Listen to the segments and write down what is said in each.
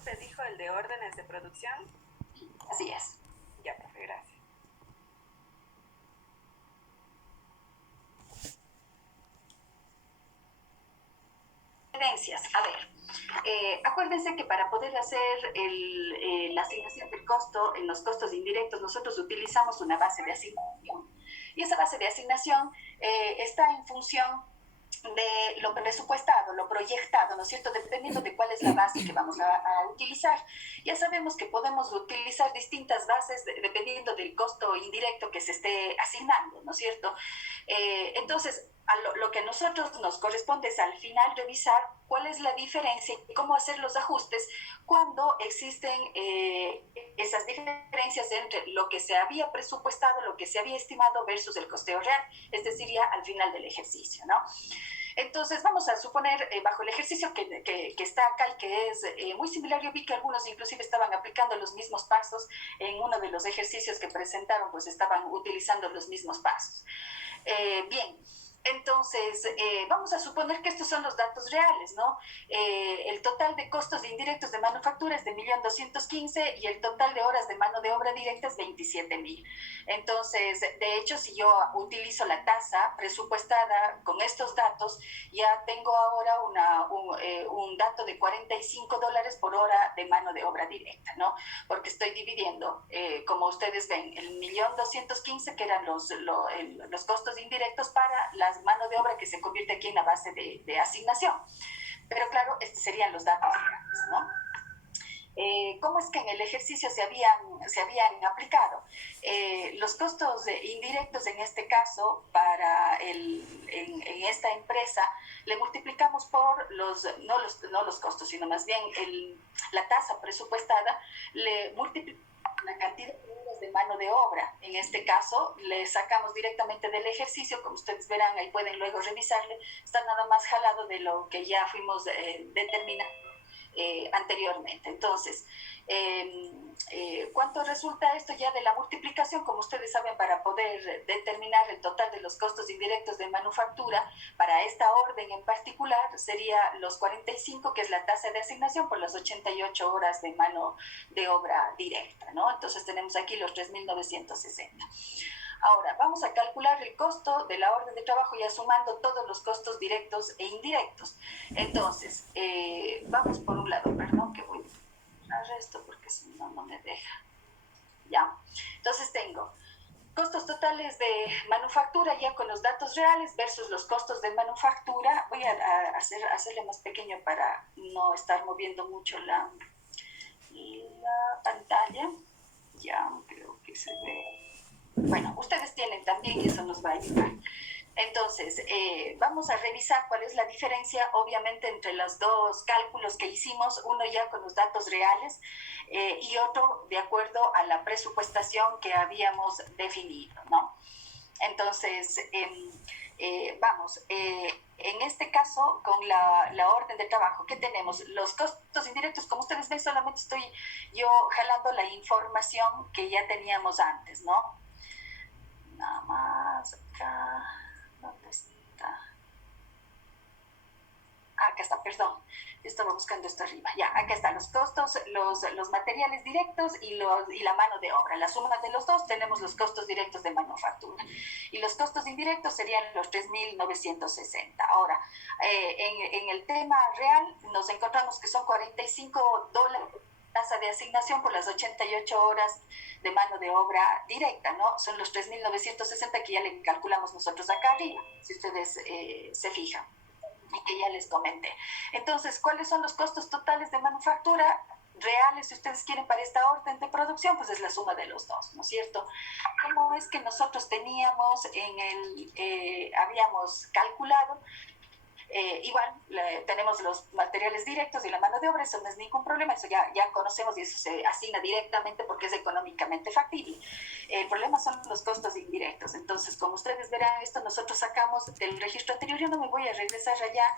usted dijo, el de órdenes de producción? Así es. Ya, profe, gracias. Diferencias. A ver, acuérdense que para poder hacer la asignación del costo en los costos indirectos, nosotros utilizamos una base de asignación. Y esa base de asignación está en función de lo presupuestado, lo proyectado, ¿no es cierto? Dependiendo de cuál es la base que vamos a utilizar. Ya sabemos que podemos utilizar distintas bases dependiendo del costo indirecto que se esté asignando, ¿no es cierto? Entonces, lo que a nosotros nos corresponde es al final revisar cuál es la diferencia y cómo hacer los ajustes cuando existen esas diferencias entre lo que se había presupuestado, lo que se había estimado versus el costeo real, es decir, ya al final del ejercicio, ¿no? Entonces, vamos a suponer, bajo el ejercicio que está acá y que es muy similar, yo vi que algunos inclusive estaban aplicando los mismos pasos en uno de los ejercicios que presentaron, pues estaban utilizando los mismos pasos. Bien. Entonces, vamos a suponer que estos son los datos reales, ¿no? El total de costos indirectos de manufactura es de 1.215.000 y el total de horas de mano de obra directa es 27.000. Entonces, de hecho, si yo utilizo la tasa presupuestada con estos datos, ya tengo ahora un dato de $45 por hora de mano de obra directa, ¿no? Porque estoy dividiendo, como ustedes ven, el 1.215.000 que eran los costos indirectos para la mano de obra que se convierte aquí en la base de asignación. Pero claro, estos serían los datos reales, ¿no? ¿Cómo es que en el ejercicio se habían aplicado? Los costos indirectos, en este caso, en esta empresa, le multiplicamos por no los costos, sino más bien la tasa presupuestada, le multiplicamos la cantidad de horas de mano de obra. En este caso, le sacamos directamente del ejercicio, como ustedes verán, ahí pueden luego revisarle, está nada más jalado de lo que ya fuimos determinando anteriormente. Entonces, ¿cuánto resulta esto ya de la multiplicación? Como ustedes saben, para poder determinar el total de los costos indirectos de manufactura, para esta orden en particular, sería los 45, que es la tasa de asignación, por las 88 horas de mano de obra directa, ¿no? Entonces tenemos aquí los 3.960. Ahora, vamos a calcular el costo de la orden de trabajo ya sumando todos los costos directos e indirectos. Entonces, vamos por un lado, perdón, que voy a esto porque si no, no me deja. Ya, entonces tengo costos totales de manufactura ya con los datos reales versus los costos de manufactura. Voy a hacerle más pequeño para no estar moviendo mucho la pantalla. Ya, creo que se ve. Bueno, ustedes tienen también y eso nos va a ayudar. Entonces, vamos a revisar cuál es la diferencia, obviamente, entre los dos cálculos que hicimos, uno ya con los datos reales y otro de acuerdo a la presupuestación que habíamos definido, ¿no? Entonces, en este caso, con la orden de trabajo, ¿qué tenemos? Los costos indirectos, como ustedes ven, solamente estoy yo jalando la información que ya teníamos antes, ¿no? Nada más acá, ¿dónde está? Acá está, perdón, estaba buscando esto arriba. Ya, acá están los costos, los materiales directos y la mano de obra. La suma de los dos tenemos los costos directos de manufactura. Y los costos indirectos serían los 3.960. Ahora, en el tema real nos encontramos que son $45 tasa de asignación por las 88 horas de mano de obra directa, ¿no? Son los 3.960 que ya le calculamos nosotros acá arriba, si ustedes se fijan, y que ya les comenté. Entonces, ¿cuáles son los costos totales de manufactura reales, si ustedes quieren, para esta orden de producción? Pues es la suma de los dos, ¿no es cierto? ¿Cómo es que nosotros teníamos habíamos calculado? Igual tenemos los materiales directos y la mano de obra, eso no es ningún problema, eso ya conocemos y eso se asigna directamente porque es económicamente factible. El problema son los costos indirectos. Entonces, como ustedes verán, esto nosotros sacamos del registro anterior. Yo no me voy a regresar allá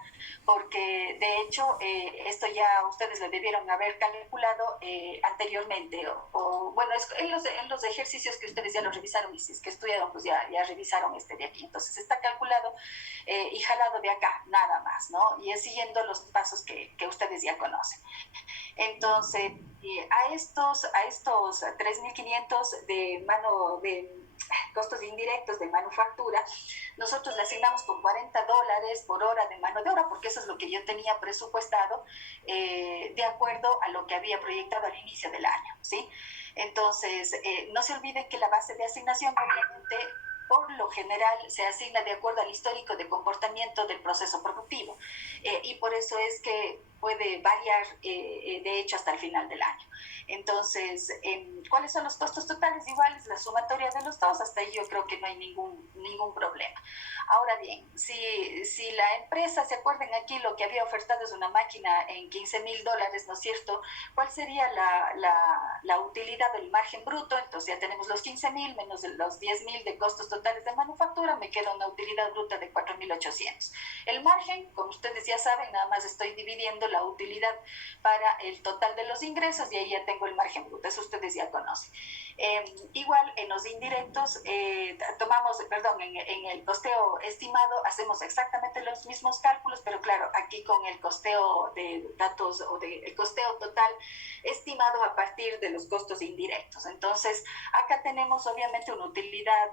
porque, de hecho, esto ya ustedes lo debieron haber calculado anteriormente. Bueno, en los ejercicios que ustedes ya lo revisaron y si es que estudiaron, pues ya revisaron este de aquí. Entonces, está calculado y jalado de acá, nada más, ¿no? Y es siguiendo los pasos que ustedes ya conocen. Entonces, a estos 3.500 de costos indirectos de manufactura, nosotros le asignamos con $40 por hora de mano de obra, porque eso es lo que yo tenía presupuestado, de acuerdo a lo que había proyectado al inicio del año, ¿sí? Entonces, no se olviden que la base de asignación, obviamente, por lo general se asigna de acuerdo al histórico de comportamiento del proceso productivo, y por eso es que puede variar, de hecho, hasta el final del año. Entonces, ¿cuáles son los costos totales? Iguales, la sumatoria de los dos, hasta ahí yo creo que no hay ningún problema. Ahora bien, si la empresa, se acuerdan aquí, lo que había ofertado es una máquina en $15,000, ¿no es cierto? ¿Cuál sería la utilidad del margen bruto? Entonces ya tenemos los 15,000 menos los 10,000 de costos totales de manufactura, me queda una utilidad bruta de 4,800. El margen, como ustedes ya saben, nada más estoy dividiendo la utilidad para el total de los ingresos y ahí ya tengo el margen bruto, eso ustedes ya conocen. Igual en los indirectos, en el costeo estimado hacemos exactamente los mismos cálculos, pero claro, aquí con el costeo de datos o el costeo total estimado a partir de los costos indirectos. Entonces, acá tenemos obviamente una utilidad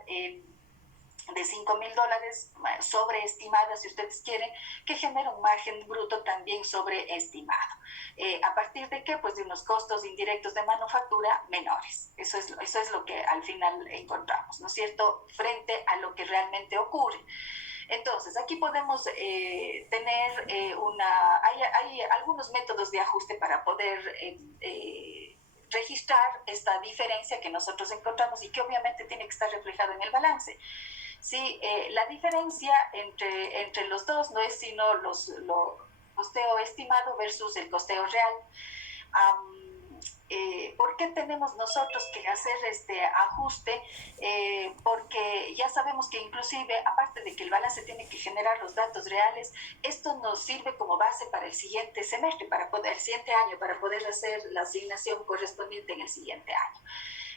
de $5,000 sobreestimada, si ustedes quieren, que genera un margen bruto también sobreestimado. ¿A partir de qué? Pues de unos costos indirectos de manufactura menores. Eso es lo que al final encontramos, ¿no es cierto?, frente a lo que realmente ocurre. Entonces, aquí podemos tener hay algunos métodos de ajuste para poder registrar esta diferencia que nosotros encontramos y que obviamente tiene que estar reflejada en el balance. Sí, la diferencia entre los dos no es sino lo costeo estimado versus el costeo real. ¿Por qué tenemos nosotros que hacer este ajuste? Porque ya sabemos que inclusive, aparte de que el balance tiene que generar los datos reales, esto nos sirve como base para el siguiente semestre, el siguiente año, para poder hacer la asignación correspondiente en el siguiente año.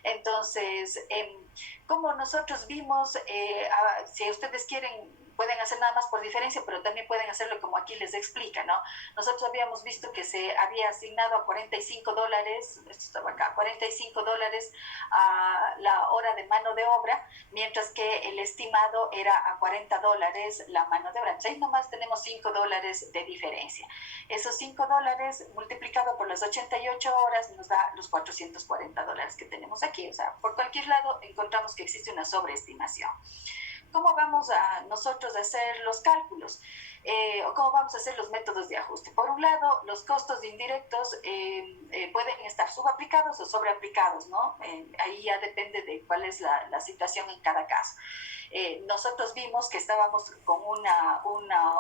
Entonces, como nosotros vimos, si ustedes quieren, pueden hacer nada más por diferencia, pero también pueden hacerlo como aquí les explica, ¿no? Nosotros habíamos visto que se había asignado a $45, esto estaba acá, $45 a la hora de mano de obra, mientras que el estimado era a $40 la mano de obra. Entonces ahí nomás tenemos $5 de diferencia. Esos $5 multiplicado por las 88 horas nos da los $440 que tenemos aquí. O sea, por cualquier lado encontramos que existe una sobreestimación. ¿Cómo vamos a nosotros a hacer los cálculos? O cómo vamos a hacer los métodos de ajuste. Por un lado, los costos indirectos pueden estar subaplicados o sobreaplicados, ¿no? Ahí ya depende de cuál es la situación en cada caso. Nosotros vimos que estábamos con una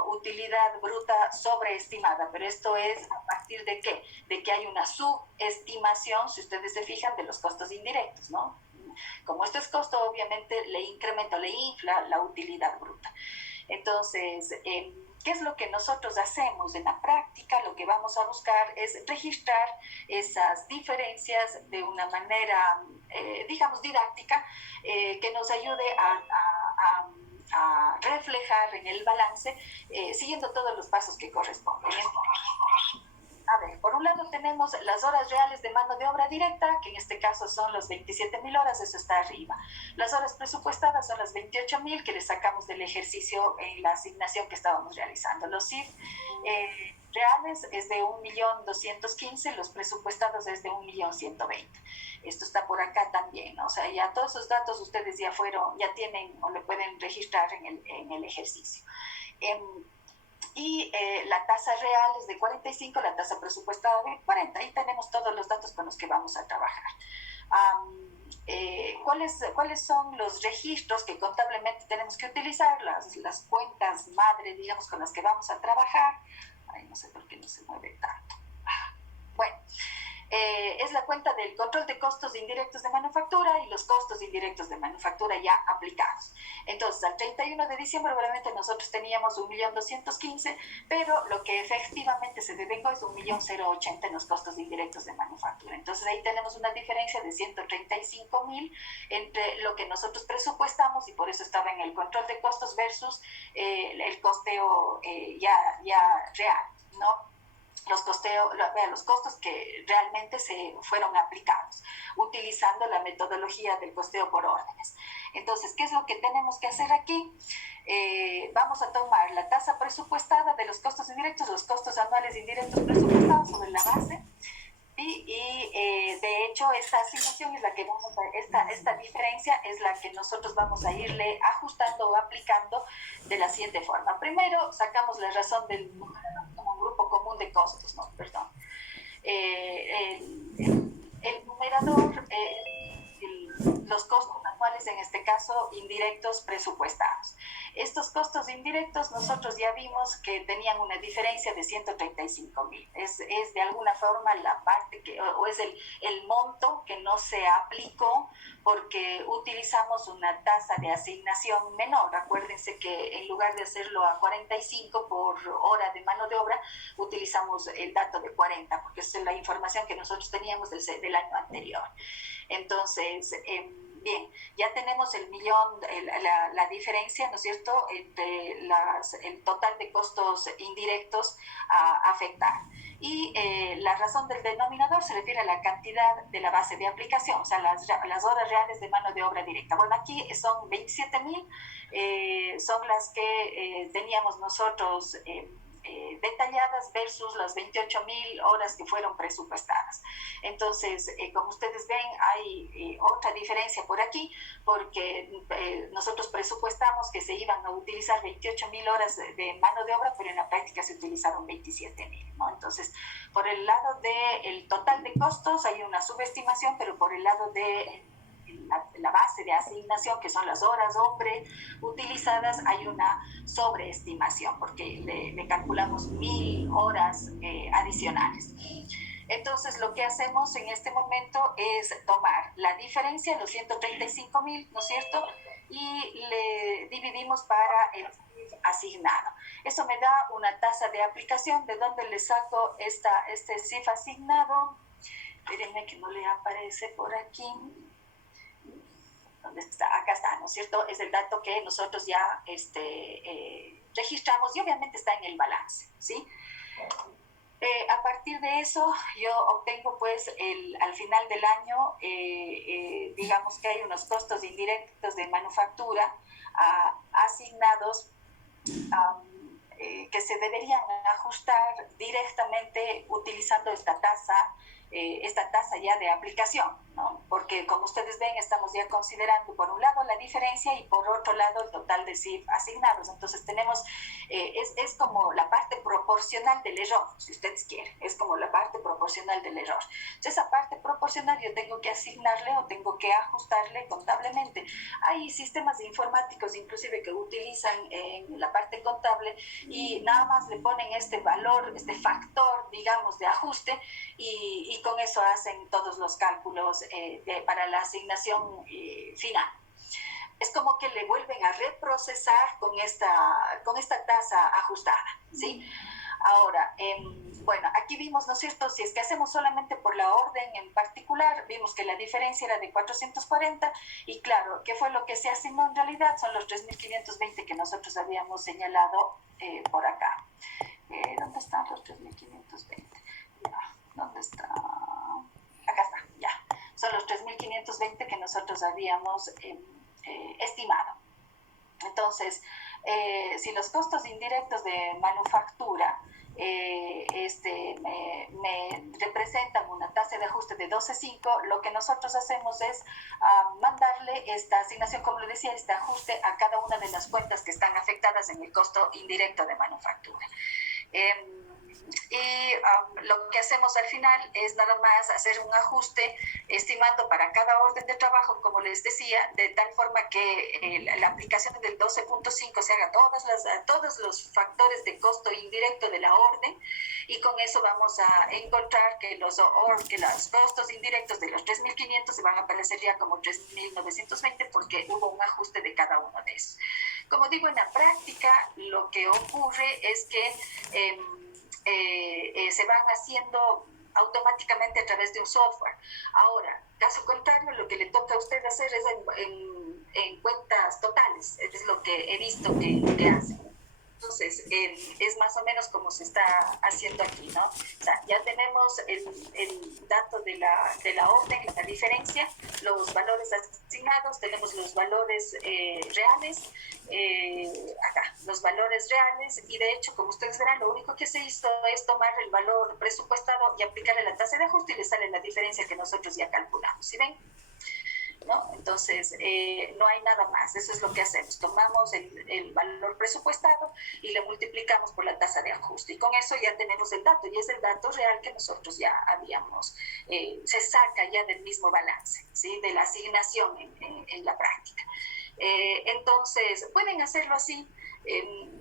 utilidad bruta sobreestimada, pero esto es a partir de ¿qué? De que hay una subestimación, si ustedes se fijan, de los costos indirectos, ¿no? Como esto es costo, obviamente le incrementa, le infla la utilidad bruta. Entonces, ¿qué es lo que nosotros hacemos en la práctica? Lo que vamos a buscar es registrar esas diferencias de una manera, digamos, didáctica, que nos ayude a reflejar en el balance, siguiendo todos los pasos que corresponden. A ver, por un lado tenemos las horas reales de mano de obra directa, que en este caso son los 27,000 horas, eso está arriba. Las horas presupuestadas son las 28,000 que le sacamos del ejercicio en la asignación que estábamos realizando. Los CIF reales es de 1,215,000, los presupuestados es de 1,120,000. Esto está por acá también, ¿no? O sea, ya todos esos datos ustedes ya tienen o lo pueden registrar en el ejercicio. Y la tasa real es de 45, la tasa presupuestada de 40. Ahí tenemos todos los datos con los que vamos a trabajar. ¿Cuáles son los registros que contablemente tenemos que utilizar? Las cuentas madre, digamos, con las que vamos a trabajar. Ay, no sé por qué no se mueve tanto. Bueno, es la cuenta del control de costos indirectos de manufactura y los costos indirectos de manufactura ya aplicados. Entonces, al 31 de diciembre, obviamente nosotros teníamos 1.215.000, pero lo que efectivamente se devengó es 1.080.000 en los costos indirectos de manufactura. Entonces, ahí tenemos una diferencia de 135.000 entre lo que nosotros presupuestamos, y por eso estaba en el control de costos versus el costeo ya real, ¿no? Los costos que realmente se fueron aplicados, utilizando la metodología del costeo por órdenes. Entonces, ¿qué es lo que tenemos que hacer aquí? Vamos a tomar la tasa presupuestada de los costos indirectos, los costos anuales indirectos presupuestados sobre la base, y de hecho esta asignación es la que vamos a, esta diferencia es la que nosotros vamos a irle ajustando o aplicando de la siguiente forma. Primero, sacamos la razón del como grupo común de costos, ¿no? Perdón. El numerador, los costos anuales, en este caso indirectos presupuestados. Estos costos indirectos nosotros ya vimos que tenían una diferencia de 135.000. Es de alguna forma la parte que, o es el monto que no se aplicó porque utilizamos una tasa de asignación menor. Acuérdense que en lugar de hacerlo a 45 por hora de mano de obra, utilizamos el dato de 40, porque esa es la información que nosotros teníamos del año anterior. Entonces, bien, ya tenemos el millón, la diferencia, ¿no es cierto?, entre el total de costos indirectos a afectar. Y la razón del denominador se refiere a la cantidad de la base de aplicación, o sea, las horas reales de mano de obra directa. Bueno, aquí son 27.000, son las que teníamos nosotros detalladas versus las 28.000 horas que fueron presupuestadas. Entonces, como ustedes ven, hay otra diferencia por aquí, porque nosotros presupuestamos que se iban a utilizar 28.000 horas de mano de obra, pero en la práctica se utilizaron 27.000, ¿no? Entonces, por el lado del total de costos hay una subestimación, pero por el lado de la base de asignación, que son las horas hombre utilizadas, hay una sobreestimación porque le calculamos 1.000 horas adicionales. Entonces, lo que hacemos en este momento es tomar la diferencia, los 135.000, ¿no es cierto?, y le dividimos para el asignado. Eso me da una tasa de aplicación. ¿De dónde le saco este CIF asignado? Espérenme que no le aparece por aquí. ¿Dónde está? Acá está, ¿no es cierto? Es el dato que nosotros ya registramos y obviamente está en el balance, ¿sí? A partir de eso, yo obtengo pues al final del año, digamos que hay unos costos indirectos de manufactura asignados que se deberían ajustar directamente utilizando esta tasa ya de aplicación, ¿no? Porque como ustedes ven, estamos ya considerando por un lado la diferencia y por otro lado el total de CIF asignados. Entonces tenemos, es como la parte proporcional del error, si ustedes quieren, es como la parte proporcional del error. Entonces, esa parte proporcional yo tengo que asignarle o tengo que ajustarle contablemente. Hay sistemas informáticos inclusive que utilizan en la parte contable y nada más le ponen este valor, este factor, digamos, de ajuste y con eso hacen todos los cálculos para la asignación final. Es como que le vuelven a reprocesar con esta tasa ajustada, ¿sí? Ahora, bueno, aquí vimos, ¿no es cierto?, si es que hacemos solamente por la orden en particular, vimos que la diferencia era de 440 y claro, ¿qué fue lo que se asignó en realidad? Son los 3.520 que nosotros habíamos señalado por acá. ¿Dónde están los 3.520? ¿Dónde está? Acá está, ya. Son los 3.520 que nosotros habíamos estimado. Entonces, si los costos indirectos de manufactura me representan una tasa de ajuste de 12.5, lo que nosotros hacemos es mandarle esta asignación, como le decía, este ajuste a cada una de las cuentas que están afectadas en el costo indirecto de manufactura. y lo que hacemos al final es nada más hacer un ajuste estimando para cada orden de trabajo, como les decía, de tal forma que la aplicación del 12.5 se haga todos los factores de costo indirecto de la orden, y con eso vamos a encontrar que los costos indirectos de los 3.500 se van a aparecer ya como 3.920 porque hubo un ajuste de cada uno de esos. Como digo, en la práctica lo que ocurre es que se van haciendo automáticamente a través de un software. Ahora, caso contrario, lo que le toca a usted hacer es en cuentas totales, es lo que he visto que hacen. Entonces, es más o menos como se está haciendo aquí, ¿no? O sea, ya tenemos el dato de la orden, la diferencia, los valores asignados, tenemos los valores reales, acá, los valores reales, y de hecho, como ustedes verán, lo único que se hizo es tomar el valor presupuestado y aplicarle la tasa de ajuste y le sale la diferencia que nosotros ya calculamos, ¿sí ven? ¿No? Entonces, no hay nada más, eso es lo que hacemos, tomamos el valor presupuestado y lo multiplicamos por la tasa de ajuste, y con eso ya tenemos el dato, y es el dato real que nosotros ya habíamos, se saca ya del mismo balance, ¿sí? De la asignación en la práctica. Entonces, pueden hacerlo así.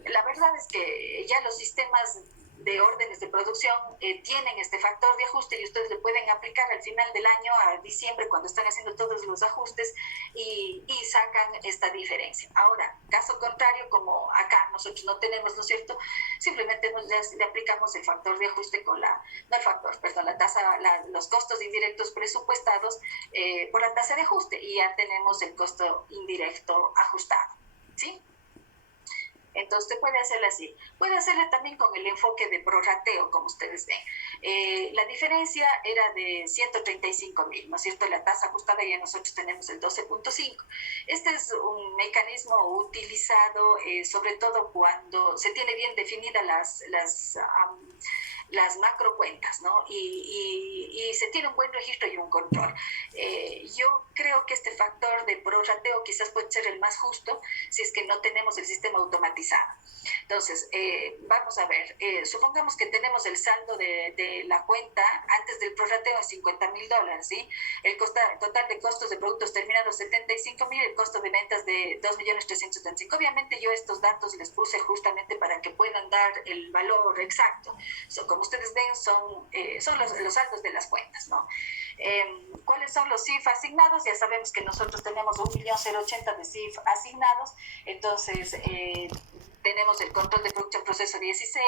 La verdad es que ya los sistemas de órdenes de producción tienen este factor de ajuste, y ustedes le pueden aplicar al final del año, a diciembre, cuando están haciendo todos los ajustes, y sacan esta diferencia. Ahora, caso contrario, como acá nosotros no tenemos, ¿no es cierto?, simplemente le aplicamos el factor de ajuste con la tasa, los costos indirectos presupuestados por la tasa de ajuste, y ya tenemos el costo indirecto ajustado, ¿sí? Entonces, usted puede hacerla así. Puede hacerla también con el enfoque de prorrateo, como ustedes ven. La diferencia era de 135.000, ¿no es cierto? La tasa ajustada, ya nosotros tenemos el 12.5. Este es un mecanismo utilizado sobre todo cuando se tiene bien definidas las macro cuentas, ¿no? Y se tiene un buen registro y un control. Yo creo que este factor de prorrateo quizás puede ser el más justo si es que no tenemos el sistema automatizado. Entonces, vamos a ver, supongamos que tenemos el saldo de la cuenta antes del prorrateo en $50.000, ¿sí? El total de costos de productos terminados 75.000, el costo de ventas de 2.375.000. Obviamente yo estos datos les puse justamente para que puedan dar el valor exacto. Como ustedes ven, son los saldos de las cuentas, ¿no? ¿Cuáles son los CIF asignados? Ya sabemos que nosotros tenemos 1.080.000 de CIF asignados, entonces tenemos el control de producción proceso 16,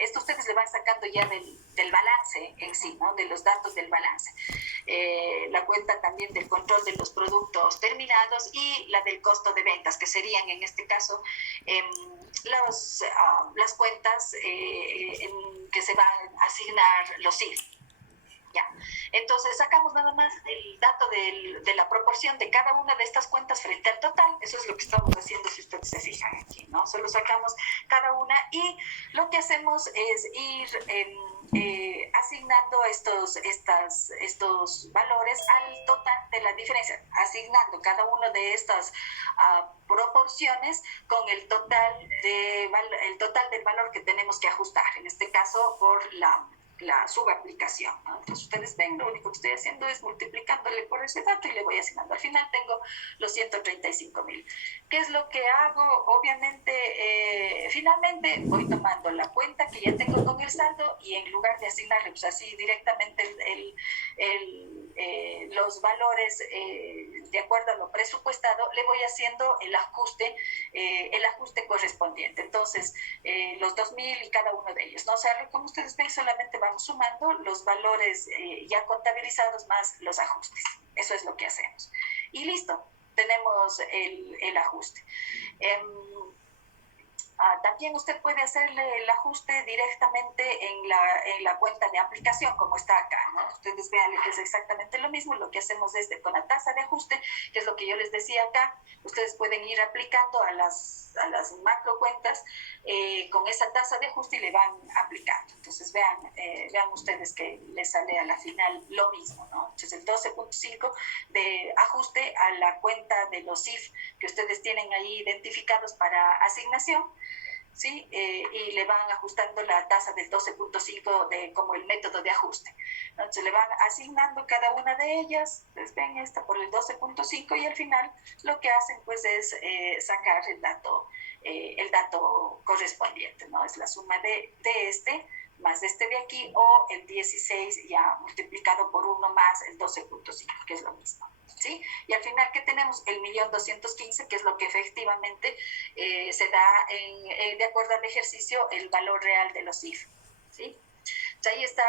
esto ustedes le van sacando ya del balance en sí, ¿no? De los datos del balance. La cuenta también del control de los productos terminados y la del costo de ventas, que serían en este caso las cuentas que se van a asignar los CIF. Ya. Entonces sacamos nada más el dato de la proporción de cada una de estas cuentas frente al total. Eso es lo que estamos haciendo, si ustedes se fijan aquí, ¿no? Solo sacamos cada una, y lo que hacemos es ir asignando estos valores al total de la diferencia, asignando cada una de estas proporciones con el total del valor que tenemos que ajustar, en este caso por la subaplicación, ¿no? Entonces ustedes ven, lo único que estoy haciendo es multiplicándole por ese dato y le voy asignando. Al final tengo los 135.000. ¿Qué es lo que hago? Obviamente, finalmente voy tomando la cuenta que ya tengo con el saldo, y en lugar de asignarle pues así directamente los valores de acuerdo a lo presupuestado, le voy haciendo el ajuste correspondiente. Entonces, los 2.000 y cada uno de ellos, ¿no? O sea, como ustedes ven, solamente vamos sumando los valores ya contabilizados más los ajustes. Eso es lo que hacemos. Y listo, tenemos el ajuste. También usted puede hacerle el ajuste directamente en la cuenta de aplicación, como está acá, ¿no? Ustedes vean que es exactamente lo mismo. Lo que hacemos es con la tasa de ajuste, que es lo que yo les decía acá, ustedes pueden ir aplicando a las macro cuentas con esa tasa de ajuste y le van aplicando. Entonces vean ustedes que les sale a la final lo mismo, ¿no? Entonces el 12.5 de ajuste a la cuenta de los CIF que ustedes tienen ahí identificados para asignación. ¿sí? Y le van ajustando la tasa del 12.5 como el método de ajuste. Entonces le van asignando cada una de ellas, pues ven esta por el 12.5 y al final lo que hacen pues es sacar el dato correspondiente, ¿no? Es la suma de este más este de aquí o el 16 ya multiplicado por 1 más el 12.5, que es lo mismo. ¿Sí? Y al final, ¿qué tenemos? El 1.215.000, que es lo que efectivamente se da de acuerdo al ejercicio, el valor real de los IF. ¿Sí? Entonces, ahí está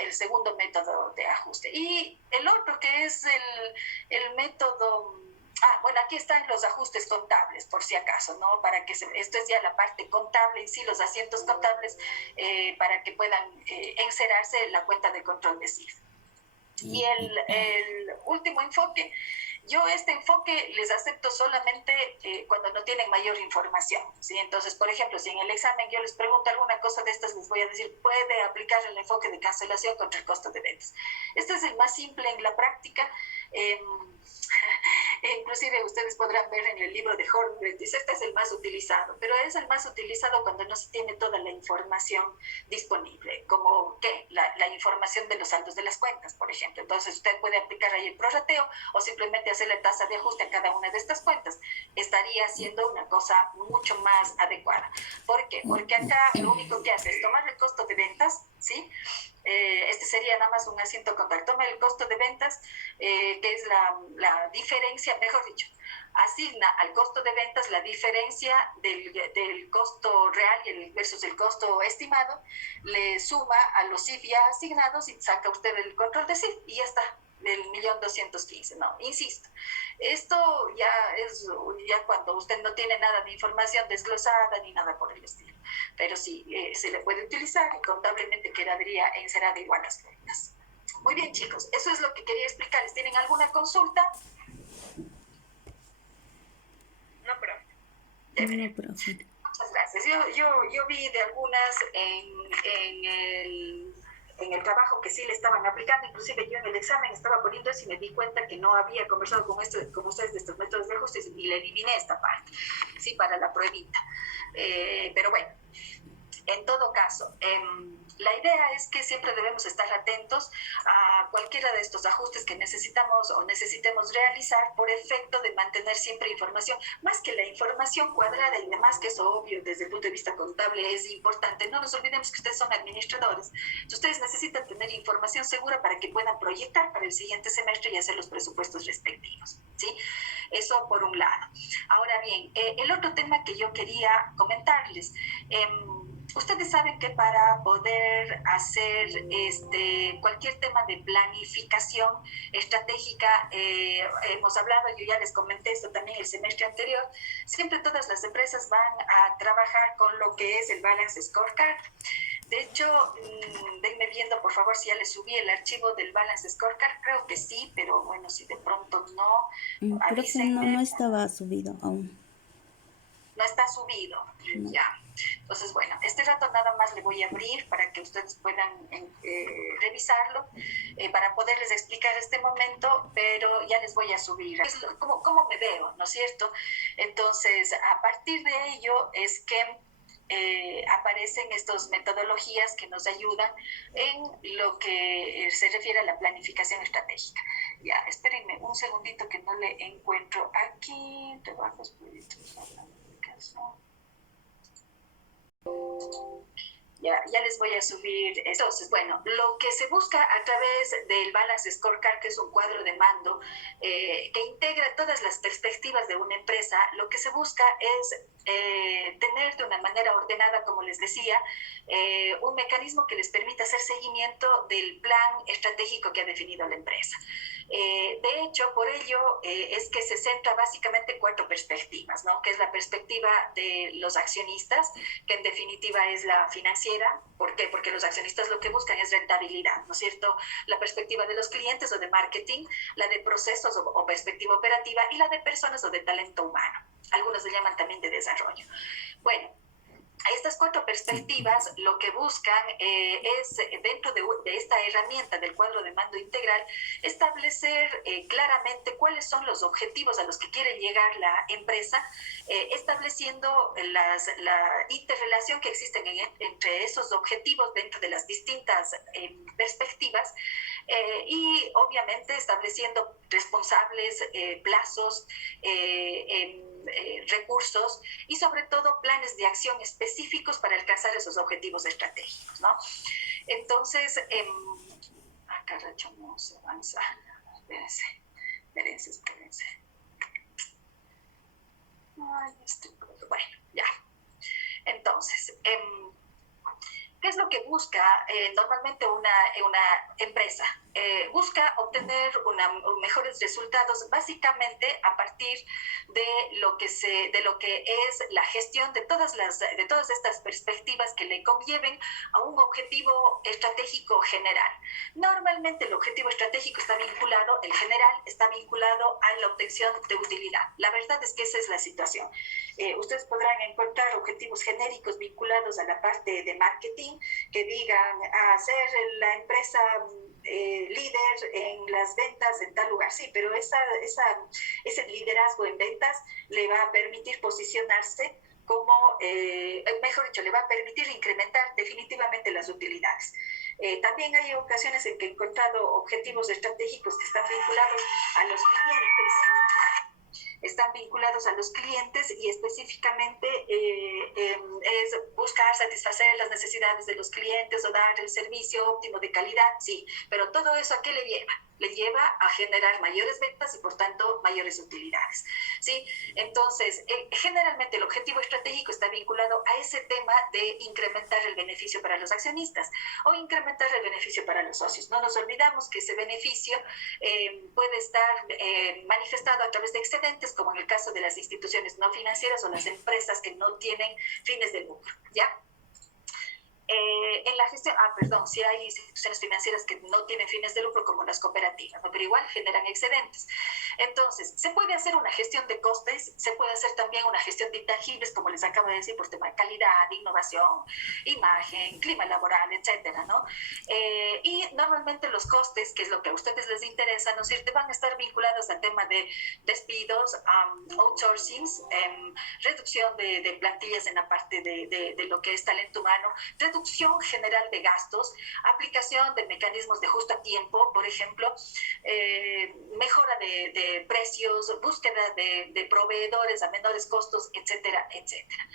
el segundo método de ajuste. Y el otro, que es el método... bueno, aquí están los ajustes contables, por si acaso, ¿no? Esto es ya la parte contable en sí, los asientos contables, para que puedan encerrarse la cuenta de control de CIF. Y el último enfoque, yo este enfoque les acepto solamente cuando no tienen mayor información, ¿sí? Entonces, por ejemplo, si en el examen yo les pregunto alguna cosa de estas, les voy a decir, puede aplicar el enfoque de cancelación contra el costo de ventas. Este es el más simple en la práctica. Inclusive ustedes podrán ver en el libro de Hornbread, dice, este es el más utilizado, pero es el más utilizado cuando no se tiene toda la información disponible, como ¿qué? La información de los saldos de las cuentas, por ejemplo. Entonces usted puede aplicar ahí el prorrateo o simplemente hacer la tasa de ajuste a cada una de estas cuentas. Estaría haciendo una cosa mucho más adecuada. ¿Por qué? Porque acá lo único que hace es tomar el costo de ventas, ¿sí? Este sería nada más un asiento contar. Toma el costo de ventas, que es la diferencia, mejor dicho, asigna al costo de ventas la diferencia del costo real versus el costo estimado, le suma a los CIF ya asignados y saca usted el control de CIF y ya está, del 1.215.000, no, insisto. Esto ya es cuando usted no tiene nada de información desglosada ni nada por el estilo. Pero sí, se le puede utilizar y contablemente quedaría encerrada igual las cuentas. Muy bien, chicos, eso es lo que quería explicarles. ¿Tienen alguna consulta? No, profe. No, profe. Muchas gracias. Yo vi de algunas en el trabajo que sí le estaban aplicando, inclusive yo en el examen estaba poniendo eso y me di cuenta que no había conversado con ustedes de estos métodos de ajustes y le eliminé esta parte, sí, para la pruebita. Pero bueno, en todo caso, la idea es que siempre debemos estar atentos a cualquiera de estos ajustes que necesitamos o necesitemos realizar por efecto de mantener siempre información, más que la información cuadrada y demás, que es obvio desde el punto de vista contable es importante. No nos olvidemos que ustedes son administradores. Ustedes necesitan tener información segura para que puedan proyectar para el siguiente semestre y hacer los presupuestos respectivos, ¿sí? Eso por un lado. Ahora bien, el otro tema que yo quería comentarles, ustedes saben que para poder hacer cualquier tema de planificación estratégica, hemos hablado, yo ya les comenté esto también el semestre anterior, siempre todas las empresas van a trabajar con lo que es el Balance Scorecard. De hecho, denme viendo por favor si ya les subí el archivo del Balance Scorecard, creo que sí, pero bueno, si de pronto no, Profe, no estaba subido aún. No está subido, no. Ya. Entonces, bueno, este rato nada más le voy a abrir para que ustedes puedan revisarlo, para poderles explicar este momento, pero ya les voy a subir cómo me veo, ¿no es cierto? Entonces, a partir de ello es que aparecen estas metodologías que nos ayudan en lo que se refiere a la planificación estratégica. Ya, espérenme un segundito que no le encuentro aquí. Trabajos, proyectos, ya les voy a subir. Entonces, bueno, lo que se busca a través del Balance Scorecard, que es un cuadro de mando que integra todas las perspectivas de una empresa, lo que se busca es tener de una manera ordenada, como les decía, un mecanismo que les permita hacer seguimiento del plan estratégico que ha definido la empresa. De hecho, por ello es que se centra básicamente en 4 perspectivas, ¿no? Que es la perspectiva de los accionistas, que en definitiva es la financiera. ¿Por qué? Porque los accionistas lo que buscan es rentabilidad, ¿no es cierto? La perspectiva de los clientes o de marketing, la de procesos o perspectiva operativa y la de personas o de talento humano. Algunos le llaman también de desarrollo. Bueno, Estas 4 perspectivas lo que buscan es, dentro de esta herramienta del cuadro de mando integral, establecer claramente cuáles son los objetivos a los que quiere llegar la empresa, estableciendo la interrelación que existe entre esos objetivos dentro de las distintas perspectivas, y obviamente estableciendo responsables, plazos, recursos y sobre todo planes de acción específicos para alcanzar esos objetivos estratégicos, ¿no? Entonces, acá Racho no se avanza. Espérense. Ay, bueno, ya. Entonces, ¿qué es lo que busca normalmente una empresa? Busca obtener mejores resultados básicamente a partir de lo que es la gestión de todas estas perspectivas que le conlleven a un objetivo estratégico general. Normalmente el objetivo estratégico el general está vinculado a la obtención de utilidad. La verdad es que esa es la situación. Ustedes podrán encontrar objetivos genéricos vinculados a la parte de marketing, que digan a ser la empresa líder en las ventas en tal lugar. Sí, pero ese liderazgo en ventas le va a permitir posicionarse como, mejor dicho, le va a permitir incrementar definitivamente las utilidades. También hay ocasiones en que he encontrado objetivos estratégicos que están vinculados a los clientes. Y específicamente es buscar satisfacer las necesidades de los clientes o dar el servicio óptimo de calidad, sí, pero todo eso ¿a qué le lleva? Le lleva a generar mayores ventas y por tanto mayores utilidades, ¿sí? Entonces, generalmente el objetivo estratégico está vinculado a ese tema de incrementar el beneficio para los accionistas o incrementar el beneficio para los socios. No nos olvidamos que ese beneficio puede estar manifestado a través de excedentes, como en el caso de las instituciones no financieras o las empresas que no tienen fines de lucro, ¿ya? En la gestión, sí hay instituciones financieras que no tienen fines de lucro como las cooperativas, ¿no? Pero igual generan excedentes. Entonces, se puede hacer una gestión de costes, se puede hacer también una gestión de intangibles, como les acabo de decir, por tema de calidad, innovación, imagen, clima laboral, etcétera, ¿no? Y normalmente los costes, que es lo que a ustedes les interesa, ¿no es cierto?, van a estar vinculados al tema de despidos, outsourcings, reducción de plantillas en la parte de lo que es talento humano, reducción general de gastos, aplicación de mecanismos de justo a tiempo, por ejemplo, mejora de precios, búsqueda de proveedores a menores costos, etcétera, etcétera.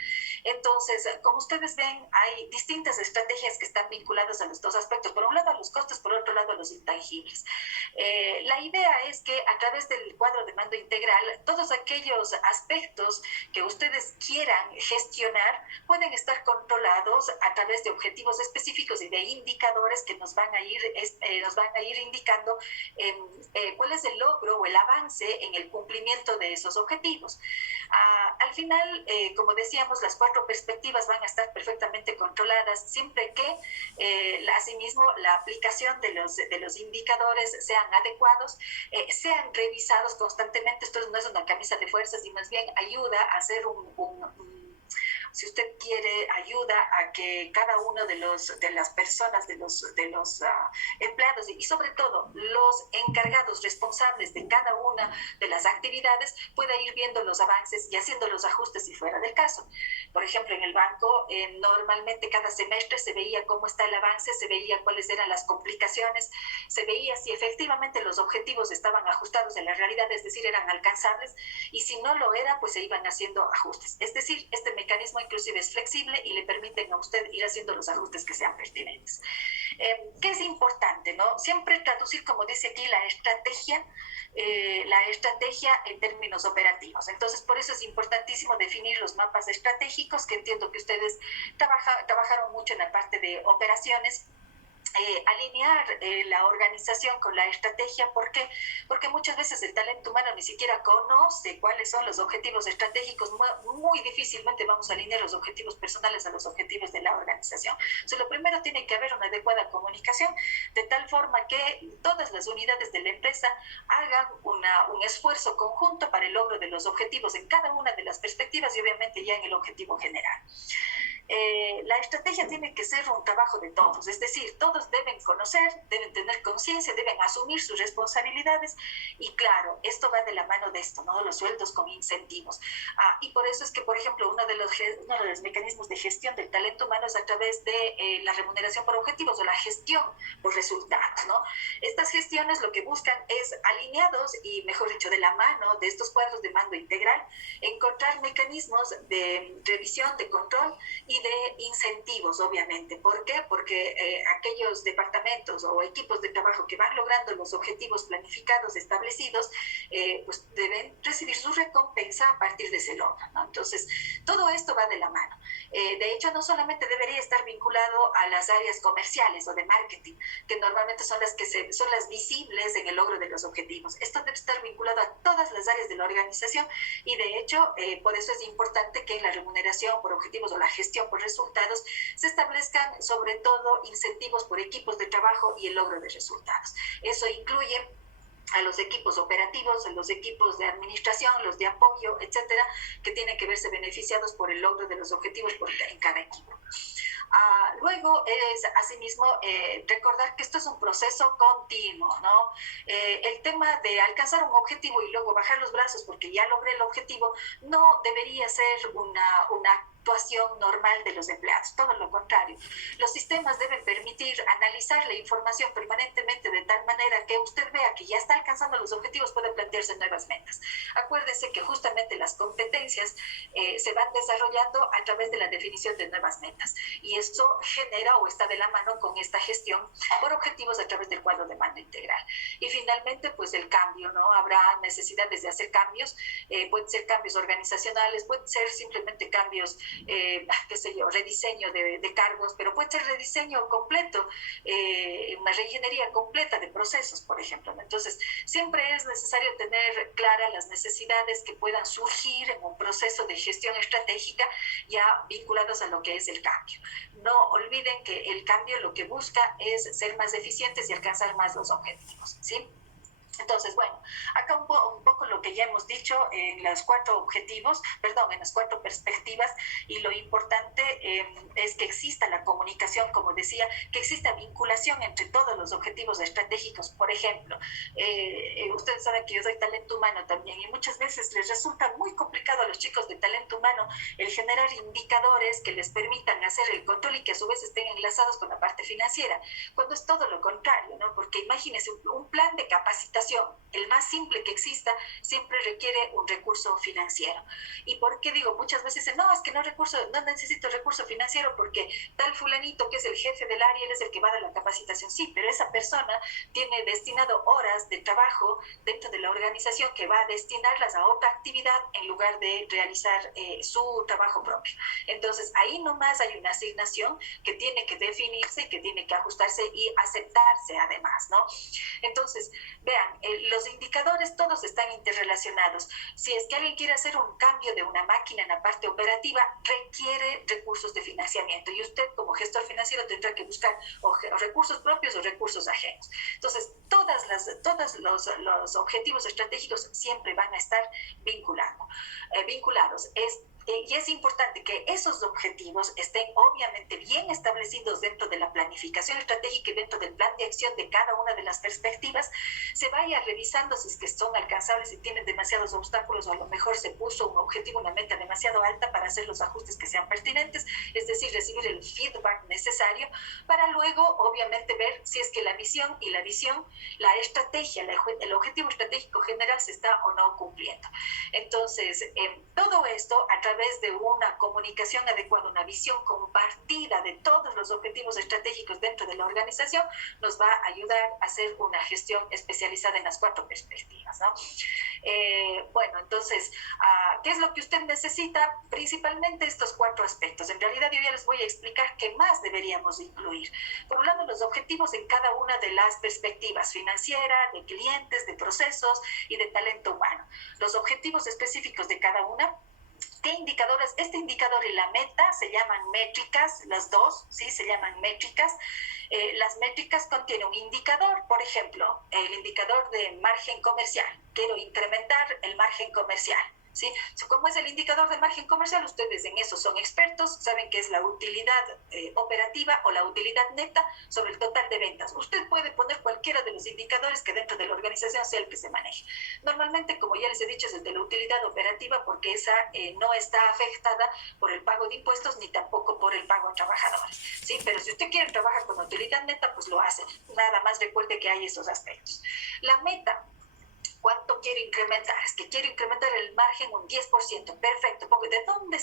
Entonces, como ustedes ven, hay distintas estrategias que están vinculadas a los dos aspectos. Por un lado a los costos, por otro lado a los intangibles. La idea es que a través del cuadro de mando integral, todos aquellos aspectos que ustedes quieran gestionar pueden estar controlados a través de objetivos específicos y de indicadores que nos van a ir indicando cuál es el logro o el avance en el cumplimiento de esos objetivos. Al final, como decíamos, las 4 perspectivas van a estar perfectamente controladas siempre que asimismo la aplicación de los indicadores sean adecuados, sean revisados constantemente. Esto no es una camisa de fuerzas y más bien ayuda a hacer si usted quiere, ayuda a que cada uno de las personas, de los empleados y sobre todo los encargados responsables de cada una de las actividades pueda ir viendo los avances y haciendo los ajustes si fuera del caso. Por ejemplo, en el banco normalmente cada semestre se veía cómo está el avance, se veía cuáles eran las complicaciones, se veía si efectivamente los objetivos estaban ajustados a la realidad, es decir, eran alcanzables, y si no lo era, pues se iban haciendo ajustes. Es decir, este mecanismo inclusive es flexible y le permiten a usted ir haciendo los ajustes que sean pertinentes. ¿Qué es importante, no? Siempre traducir, como dice aquí, la estrategia en términos operativos. Entonces, por eso es importantísimo definir los mapas estratégicos, que entiendo que ustedes trabajaron mucho en la parte de operaciones. Alinear la organización con la estrategia. ¿Por qué? Porque muchas veces el talento humano ni siquiera conoce cuáles son los objetivos estratégicos. Muy difícilmente vamos a alinear los objetivos personales a los objetivos de la organización. Entonces, lo primero, tiene que haber una adecuada comunicación, de tal forma que todas las unidades de la empresa hagan un esfuerzo conjunto para el logro de los objetivos en cada una de las perspectivas y obviamente ya en el objetivo general. la estrategia tiene que ser un trabajo de todos, es decir, todos deben conocer, deben tener conciencia, deben asumir sus responsabilidades y claro, esto va de la mano de esto, ¿no? Los sueldos con incentivos. Y por eso es que, por ejemplo, uno de los mecanismos de gestión del talento humano es a través de la remuneración por objetivos o la gestión por resultados, ¿no? Estas gestiones lo que buscan es alineados y, mejor dicho, de la mano de estos cuadros de mando integral, encontrar mecanismos de revisión, de control y de incentivos, obviamente. ¿Por qué? Porque aquellos departamentos o equipos de trabajo que van logrando los objetivos planificados establecidos, pues deben recibir su recompensa a partir de ese logro, ¿no? Entonces, todo esto va de la mano. De hecho, no solamente debería estar vinculado a las áreas comerciales o de marketing, que normalmente son las visibles en el logro de los objetivos. Esto debe estar vinculado a todas las áreas de la organización y de hecho, por eso es importante que en la remuneración por objetivos o la gestión por resultados se establezcan sobre todo incentivos por equipos de trabajo y el logro de resultados. Eso incluye a los equipos operativos, a los equipos de administración, los de apoyo, etcétera, que tienen que verse beneficiados por el logro de los objetivos en cada equipo. Luego es asimismo recordar que esto es un proceso continuo, ¿no? El tema de alcanzar un objetivo y luego bajar los brazos porque ya logré el objetivo no debería ser una actuación normal de los empleados, todo lo contrario. Los sistemas deben permitir analizar la información permanentemente de tal manera que usted vea que ya está alcanzando los objetivos, puede plantearse nuevas metas. Acuérdese que justamente las competencias se van desarrollando a través de la definición de nuevas metas y eso genera o está de la mano con esta gestión por objetivos a través del cuadro de mando integral. Y finalmente, pues el cambio, ¿no? Habrá necesidades de hacer cambios, pueden ser cambios organizacionales, pueden ser simplemente cambios qué sé yo, rediseño de cargos, pero puede ser rediseño completo, una reingeniería completa de procesos, por ejemplo. Entonces, siempre es necesario tener claras las necesidades que puedan surgir en un proceso de gestión estratégica ya vinculados a lo que es el cambio. No olviden que el cambio lo que busca es ser más eficientes y alcanzar más los objetivos, ¿sí? Entonces, bueno, acá un poco lo que ya hemos dicho en los en las cuatro perspectivas, y lo importante es que exista la comunicación, como decía, que exista vinculación entre todos los objetivos estratégicos. Por ejemplo, ustedes saben que yo doy talento humano también y muchas veces les resulta muy complicado a los chicos de talento humano el generar indicadores que les permitan hacer el control y que a su vez estén enlazados con la parte financiera, cuando es todo lo contrario, ¿no? Porque imagínense un plan de capacitación, el más simple que exista, siempre requiere un recurso financiero. ¿Y por qué digo? Muchas veces dicen, no, es que no necesito recurso financiero porque tal fulanito que es el jefe del área, él es el que va a dar la capacitación. Sí, pero esa persona tiene destinado horas de trabajo dentro de la organización que va a destinarlas a otra actividad en lugar de realizar su trabajo propio. Entonces, ahí nomás hay una asignación que tiene que definirse y que tiene que ajustarse y aceptarse además, ¿no? Entonces, vean, los indicadores todos están interrelacionados. Si es que alguien quiere hacer un cambio de una máquina en la parte operativa, requiere recursos de financiamiento y usted como gestor financiero tendrá que buscar o recursos propios o recursos ajenos. Entonces, todos los objetivos estratégicos siempre van a estar vinculados. Y es importante que esos objetivos estén obviamente bien establecidos dentro de la planificación estratégica y dentro del plan de acción de cada una de las perspectivas, se vaya revisando si es que son alcanzables, si tienen demasiados obstáculos o a lo mejor se puso un objetivo, una meta demasiado alta para hacer los ajustes que sean pertinentes, es decir, recibir el feedback necesario para luego obviamente ver si es que la visión, la estrategia, el objetivo estratégico general se está o no cumpliendo. Entonces, todo esto a través de una comunicación adecuada, una visión compartida de todos los objetivos estratégicos dentro de la organización, nos va a ayudar a hacer una gestión especializada en las cuatro perspectivas, ¿no? Bueno, entonces, ¿qué es lo que usted necesita? Principalmente estos cuatro aspectos. En realidad yo ya les voy a explicar qué más deberíamos incluir. Por un lado, los objetivos en cada una de las perspectivas, financiera, de clientes, de procesos y de talento humano. Los objetivos específicos de cada una. ¿Qué indicadores? Este indicador y la meta se llaman métricas, las dos, ¿sí? Se llaman métricas. Las métricas contienen un indicador, por ejemplo, el indicador de margen comercial. Quiero incrementar el margen comercial. ¿sí? Como es el indicador del margen comercial, ustedes en eso son expertos, saben que es la utilidad operativa o la utilidad neta sobre el total de ventas. Usted puede poner cualquiera de los indicadores que dentro de la organización sea el que se maneje. Normalmente, como ya les he dicho, es el de la utilidad operativa porque esa no está afectada por el pago de impuestos ni tampoco por el pago a trabajadores, ¿sí? Pero si usted quiere trabajar con utilidad neta, pues lo hace. Nada más recuerde que hay esos aspectos. La meta, ¿cuánto quiere incrementar? Es que quiere incrementar el margen un 10%. Perfecto, porque ¿de dónde